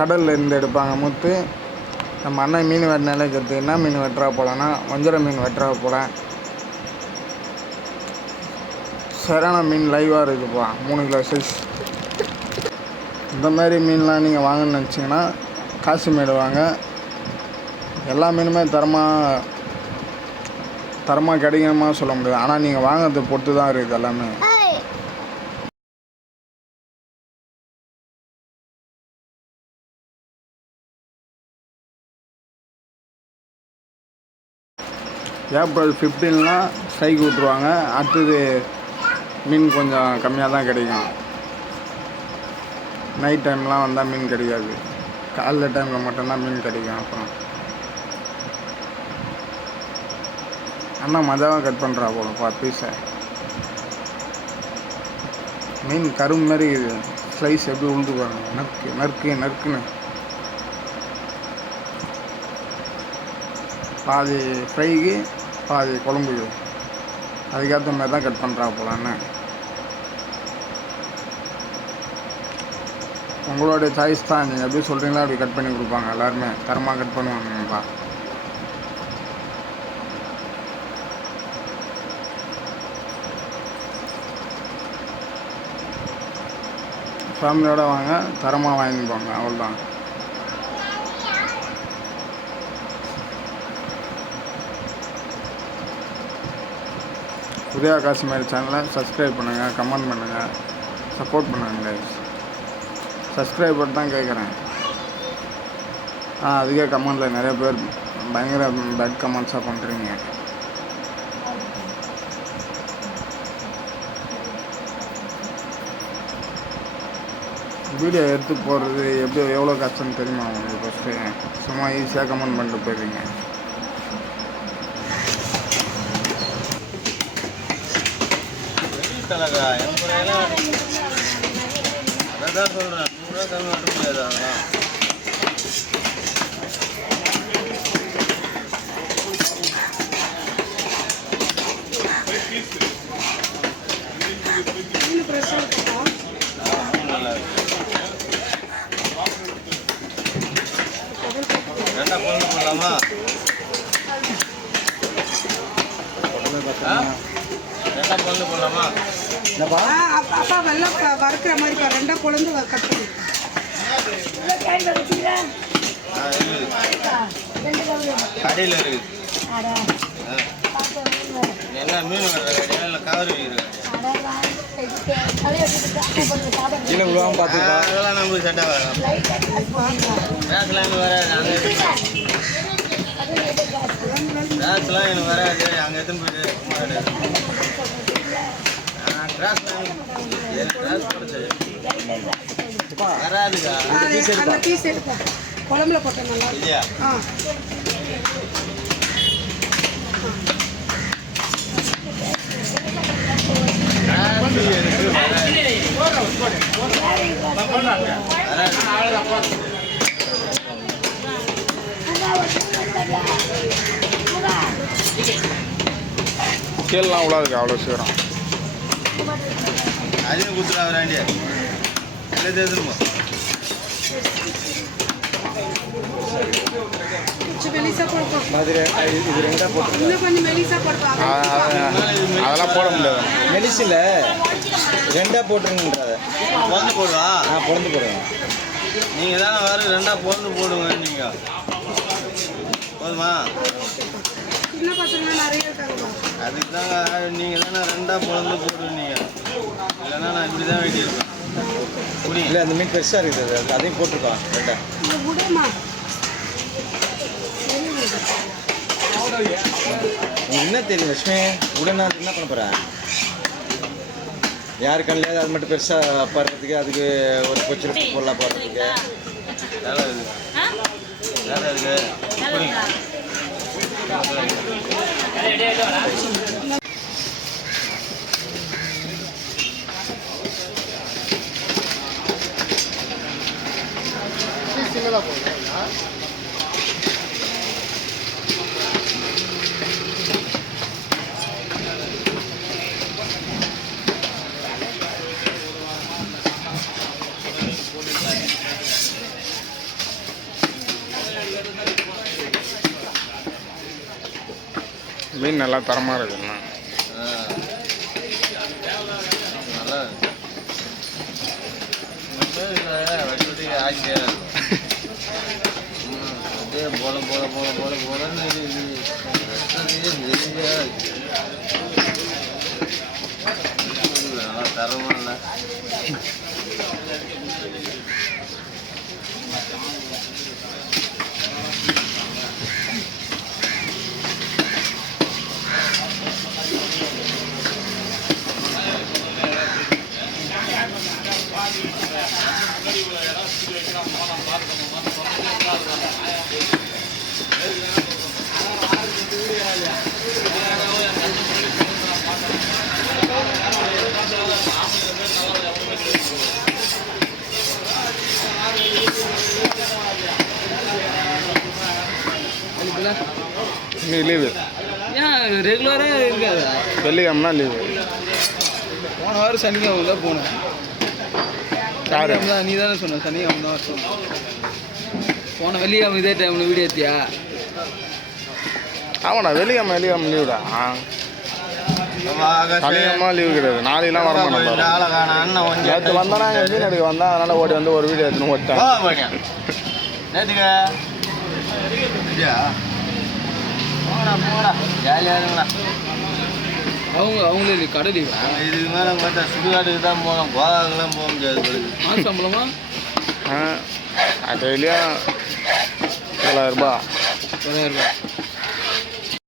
கடலில் இருந்து எடுப்பாங்க முத்து. நம்ம அண்ணன் மீன் வெட்டினாலே கற்று என்ன மீன் வெட்டுறா போலன்னா வஞ்சர மீன் வெட்டுறா போல. சரியான மீன் லைவாக இருக்குதுப்பா, 3 கிலோ சைஸ். இந்த மாதிரி மீன்லாம் நீங்கள் வாங்கணும்னு நினச்சிங்கன்னா காசிமேடு வாங்க. எல்லா மீனுமே தரமாக கிடைக்குமா சொல்ல முடியாது, ஆனால் நீங்கள் வாங்கிறத பொறுத்து தான் இருக்குது எல்லாமே. ஏப்ரல் 15லாம் ஸ்ட்ரைக் விட்ருவாங்க. அடுத்தது மீன் கொஞ்சம் கம்மியாக தான் கிடைக்கும். நைட் டைம்லாம் வந்தால் மீன் கிடைக்காது, காலைல டைமில் மட்டும்தான் மீன் கிடைக்கும். அப்புறம் அண்ணா மஜாவாக கட் பண்ணுறா போலப்பா பீஸை. மீன் கரும்பு மாதிரி இருக்குது, ஸ்லைஸ் எப்படி உழுது பாருங்க, நறுக்குன்னு. பாதி ஃப்ரைக்கு பாதி குழம்புக்கு, அதுக்கேற்ற மாதிரி தான் கட் பண்ணுறா போலான்னு. உங்களுடைய சாய்ஸ் தான், நீங்கள் எப்படி சொல்கிறீங்களோ அப்படி கட் பண்ணி கொடுப்பாங்க. எல்லாருமே தரமாக கட் பண்ணுவாங்கப்பா. ஃபேமிலியோடு வாங்க, தரமாக வாங்கிப்பாங்க, அவ்வளோதான். உதயா காசிமேடு சேனலை சப்ஸ்கிரைப் பண்ணுங்கள், கமெண்ட் பண்ணுங்கள், சப்போர்ட் பண்ணுங்கள். சப்ஸ்கிரைபர் தான் கேட்குறேன். அதுக்கே கமெண்டில் நிறைய பேர் பயங்கர பேட் கமெண்ட்ஸாக பண்ணுறீங்க. வீடியோ எடுத்து போடுறது எவ்வளோ கஷ்டம்னு தெரியுமா உங்களுக்கு? ஃபஸ்ட்டு சும்மா ஈஸியாக கமெண்ட் பண்ணிட்டு போயிடுறீங்க. அதான் சொல்கிறேன், 100 ரூபா கம்மி வர முடியாது. அதெல்லாம் ரெண்டா பொண்ணு போடலாமா? ரெண்டா பொண்ணு போடலாமா? அப்பா வெள்ளம் வறுக்கிற மாதிரி ரெண்டா பொழுது கட் பண்ணி கடையில் இருக்குது. என்ன மீன் கடையா இல்லை கவரி இருக்குது? அதெல்லாம் நமக்கு செட் ஆகாது. ரேஸ்லாம் வராது, அங்கே ரேஸ்லாம் எனக்கு வராது. அங்கே எடுத்துன்னு போயிட்டு வராதுக்கா. பீஸ் எடுப்போம், குழம்புல போட்டோம் நல்லா. இல்லையா? ஸ்கேல்லாம் அவ்வளோ இருக்குது, அவ்வளோ சீக்கிரம் அதையும் கொடுத்துருவா வராண்டியா? இல்லை தெரிஞ்சுமா? அதெல்லாம் போட முடியாது. மெலிசில் ரெண்டாக போட்டுருங்கன்றத பொழுது போடுவா. பொழுது போடுவேன். நீங்கள் தானே வர ரெண்டாக பொழுது போடுங்க. நீங்கள் போதுமா? அதுக்கு தாங்க நீங்கள் தானே ரெண்டாக பொழுது போடுவீங்க. இல்லைன்னா நான் இப்படி தான் வெட்டியிருப்பேன். இல்லை, அந்த மீன் பெருசாக இருக்குது, அதையும் போட்டிருக்கான் ரெண்டா. உங்களுக்கு என்ன தெரியும் லட்சுமி? உடனே அது என்ன பண்ண போகிறேன்? யார் கண்ணில் அது மட்டும் பெருசாக பாடுறதுக்கு, அதுக்கு ஒரு கொச்சு பொருளாக பாடுறதுக்கு வேலை இருக்குது. வேலை இருக்குது. சின்னதாக போடுறீங்களா? மீன் நல்லா தரமாக இருக்குண்ணா. நல்லா வச்சுட்டு ஆசையாக இருக்கும். அப்படியே போலன்னு நல்லா தரமா இல்லை. இன்னைக்கு லீவு, ஏன் ரெகுலராக இருக்காது? வெள்ளிக்கிழமைனா லீவு. போன வாரம் சனிக்கிழமை தான் போனேன். யாரு? நீ தானே சொன்ன சனிக்கிழமை தான் வருஷம். போன வெள்ளிக்கிழமை இதே டைமில் வீடியோ எடுத்தியா? ஆமாண்ணா, வெள்ளிக்கிழமை லீவுடா. சனிக்கிழமை லீவு கிடையாது. நாளைக்கெல்லாம் வர மாட்டேன். நேற்று வந்தானா எங்கள் மீன் எடுக்க வந்தேன், அதனால் ஓடி வந்து ஒரு வீடியோ எடுத்துன்னு ஓட்டேன். நேற்றுக்க போடா ஜாலியாக இருங்களா. அவங்களே கடை லீவா? இதுக்கு மேலே பார்த்தா சுடுகாட்டுக்கு தான் போகணும், கோவாக்கெல்லாம் போக முடியாது. மாதம் சம்பளமா? டெய்லியும் 7,000 ரூபா. 1,000 ரூபா.